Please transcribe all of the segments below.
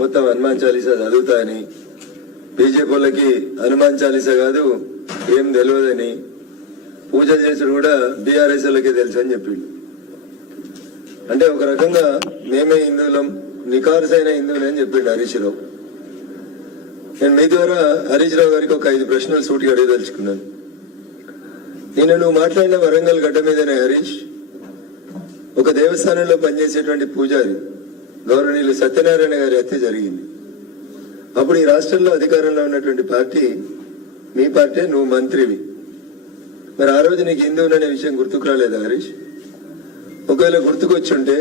మొత్తం హనుమాన్ చాలీసా చదువుతాని, బీజేపీ వాళ్ళకి హనుమాన్ చాలీసా కాదు ఏం తెలియదని, పూజ చేసుడు కూడా బీఆర్ఎస్ వాళ్ళకే తెలుసు అని చెప్పిండు. అంటే ఒక రకంగా మేమే హిందువులం, నికార్సైన హిందువులే అని చెప్పిండు హరీష్ రావు. నేను మీ ద్వారా హరీష్ రావు గారికి ఒక 5 ప్రశ్నలు సూటిగా అడగదలుచుకున్నాను. నిన్న నువ్వు మాట్లాడిన వరంగల్ గడ్డ మీదనే హరీష్, ఒక దేవస్థానంలో పనిచేసేటువంటి పూజారి గౌరవనీయులు సత్యనారాయణ గారి హత్య జరిగింది. అప్పుడు ఈ రాష్ట్రంలో అధికారంలో ఉన్నటువంటి పార్టీ మీ పార్టీ, నువ్వు మంత్రివి. మరి ఆ రోజు నీకు హిందువుననే విషయం గుర్తుకు రాలేదా హరీష్? ఒకవేళ గుర్తుకొచ్చుంటే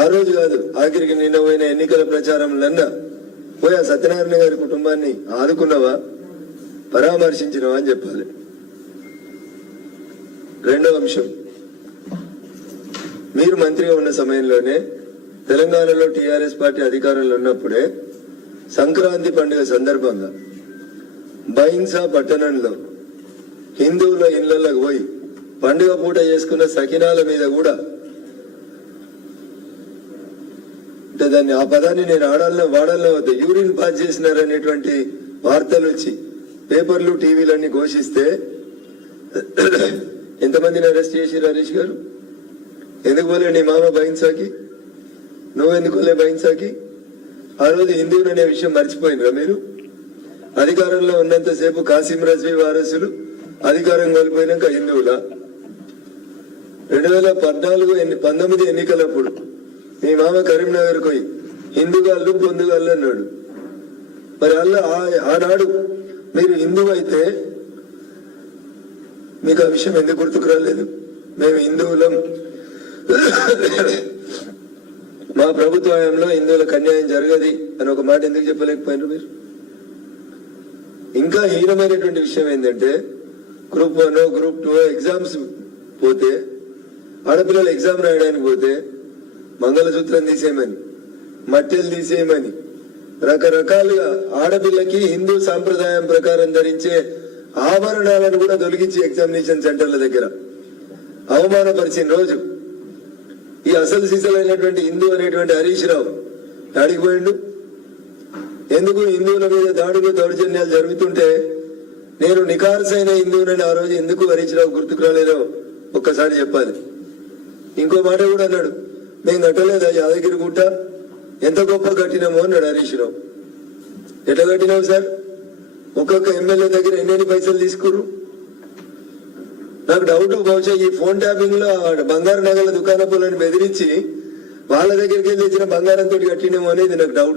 ఆ రోజు కాదు, ఆఖరికి నిన్న పోయిన ఎన్నికల ప్రచారంలన్నా పోయి ఆ సత్యనారాయణ గారి కుటుంబాన్ని ఆదుకున్నావా, పరామర్శించినవా అని చెప్పాలి. రెండవ అంశం, మీరు మంత్రిగా ఉన్న సమయంలోనే తెలంగాణలో టీఆర్ఎస్ పార్టీ అధికారంలో ఉన్నప్పుడే సంక్రాంతి పండుగ సందర్భంగా బైన్సా పట్టణంలో హిందువుల ఇళ్లకు పోయి పండుగ పూట చేసుకున్న సకినాల మీద కూడా, అంటే దాన్ని ఆ పదాన్ని నేను వాడాలనే వద్ద యూరిన్ పాస్ చేసినారనేటువంటి వార్తలు వచ్చి పేపర్లు టీవీలన్నీ ఘోషిస్తే ఎంతమందిని అరెస్ట్ చేసిరు హరీష్ గారు? ఎందుకు పోలే నీ మామ బైన్సాకి? నువ్వెందుకు పోలే బైన్సాకి? ఆ రోజు హిందువులు అనే విషయం మర్చిపోయినరా మీరు? అధికారంలో ఉన్నంతసేపు కాసిం రజ్వీ వారసులు, అధికారం కోల్పోయినాక హిందువులా? 2014-19 ఎన్నికలప్పుడు మీ మామ కరీంనగర్ పోయి హిందుగాళ్ళు పొందుగాళ్ళు అన్నాడు. మరి అలా ఆనాడు మీరు హిందువు అయితే మీకు ఆ విషయం ఎందుకు గుర్తుకు రాలేదు? మేము హిందువులం, మా ప్రభుత్వ హయాంలో హిందువులకు అన్యాయం జరగది అని ఒక మాట ఎందుకు చెప్పలేకపోయినారు మీరు? ఇంకా హీనమైనటువంటి విషయం ఏంటంటే, గ్రూప్ 1, గ్రూప్ 2 ఎగ్జామ్స్ పోతే, ఆడపిల్లలు ఎగ్జామ్ రాయడానికి పోతే మంగళసూత్రం తీసేయమని, మట్టెలు తీసేయమని, రకరకాలుగా ఆడపిల్లకి హిందూ సాంప్రదాయం ప్రకారం ధరించే ఆభరణాలను కూడా తొలగించి ఎగ్జామినేషన్ సెంటర్ల దగ్గర అవమానపరిచిన రోజు ఈ అసలు సిసలైనటువంటి హిందూ అనేటువంటి హరీష్ రావు దాడికి పోయిండు. ఎందుకు హిందువుల మీద దాడులు దౌర్జన్యాలు జరుగుతుంటే నేను నికార్సైన హిందువునని ఆ రోజు ఎందుకు హరీష్ రావు గుర్తుకు రాలేదో ఒక్కసారి చెప్పాలి. ఇంకో మాట కూడా అన్నాడు, మేము కట్టలేదా యాదగిరి గుట్ట, ఎంత గొప్ప కట్టినామో అన్నాడు హరీష్ రావు. ఎట్లా కట్టినావు సార్? ఒక్కొక్క ఎమ్మెల్యే దగ్గర ఎన్ని పైసలు తీసుకురు? నాకు డౌట్, బహుశా ఈ ఫోన్ ట్యాపింగ్ లో బంగారు నగల దుకాణపులను బెదిరించి వాళ్ళ దగ్గరికి వెళ్ళి ఇచ్చిన బంగారంతో కట్టినేమో అనేది నాకు డౌట్.